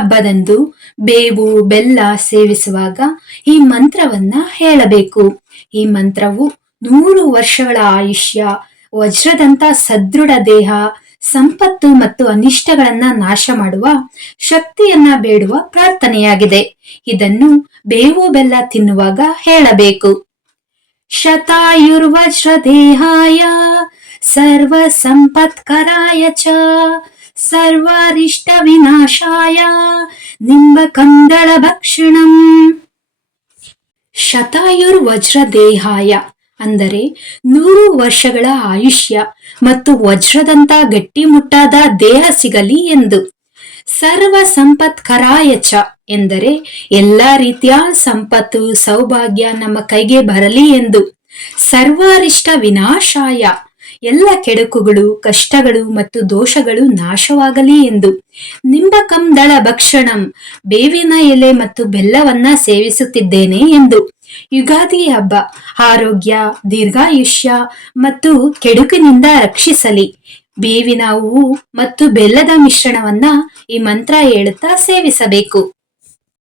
ಹಬ್ಬದಂದು ಬೇವು, ಬೆಲ್ಲ ಸೇವಿಸುವಾಗ ಈ ಮಂತ್ರವನ್ನ ಹೇಳಬೇಕು. ಈ ಮಂತ್ರವು ನೂರು ವರ್ಷಗಳ ಆಯುಷ್ಯ, ವಜ್ರದಂತ ಸದೃಢ ದೇಹ, ಸಂಪತ್ತು ಮತ್ತು ಅನಿಷ್ಟಗಳನ್ನ ನಾಶ ಮಾಡುವ ಶಕ್ತಿಯನ್ನ ಬೇಡುವ ಪ್ರಾರ್ಥನೆಯಾಗಿದೆ. ಇದನ್ನು ಬೇವು, ಬೆಲ್ಲ ತಿನ್ನುವಾಗ ಹೇಳಬೇಕು. ಶತಾಯುರ್ವಜ್ರದೇಹಾಯ ಸರ್ವ ಸಂಪತ್ಕರಾಯ ಚ ಸರ್ವಾರಿಷ್ಟ ವಿನಾಶಾಯ ನಿಂಬ ಕಂದಳ ಭಕ್ಷಣಂ ಶತಾಯುರ್ವಜ್ರದೇಹಾಯ ಅಂದರೆ ನೂರು ವರ್ಷಗಳ ಆಯುಷ್ಯ ಮತ್ತು ವಜ್ರದಂತ ಗಟ್ಟಿಮುಟ್ಟಾದ ದೇಹ ಸಿಗಲಿ ಎಂದು. ಸರ್ವ ಸಂಪತ್ಕರಾಯಚ ಎಂದರೆ ಎಲ್ಲ ರೀತಿಯ ಸಂಪತ್ತು ಸೌಭಾಗ್ಯ ನಮ್ಮ ಕೈಗೆ ಬರಲಿ ಎಂದು. ಸರ್ವಾರಿಷ್ಟ ವಿನಾಶಾಯ ಎಲ್ಲ ಕೆಡುಕುಗಳು, ಕಷ್ಟಗಳು ಮತ್ತು ದೋಷಗಳು ನಾಶವಾಗಲಿ ಎಂದು. ನಿಂಬಕಂ ದಳ ಭಕ್ಷಣಂ, ಬೇವಿನ ಎಲೆ ಮತ್ತು ಬೆಲ್ಲವನ್ನ ಸೇವಿಸುತ್ತಿದ್ದೇನೆ ಎಂದು. ಯುಗಾದಿ ಹಬ್ಬ, ಆರೋಗ್ಯ, ದೀರ್ಘಾಯುಷ್ಯ ಮತ್ತು ಕೆಡುಕಿನಿಂದ ರಕ್ಷಿಸಲಿ. ಬೇವಿನ ಹೂವು ಮತ್ತು ಬೆಲ್ಲದ ಮಿಶ್ರಣವನ್ನ ಈ ಮಂತ್ರ ಹೇಳುತ್ತಾ ಸೇವಿಸಬೇಕು.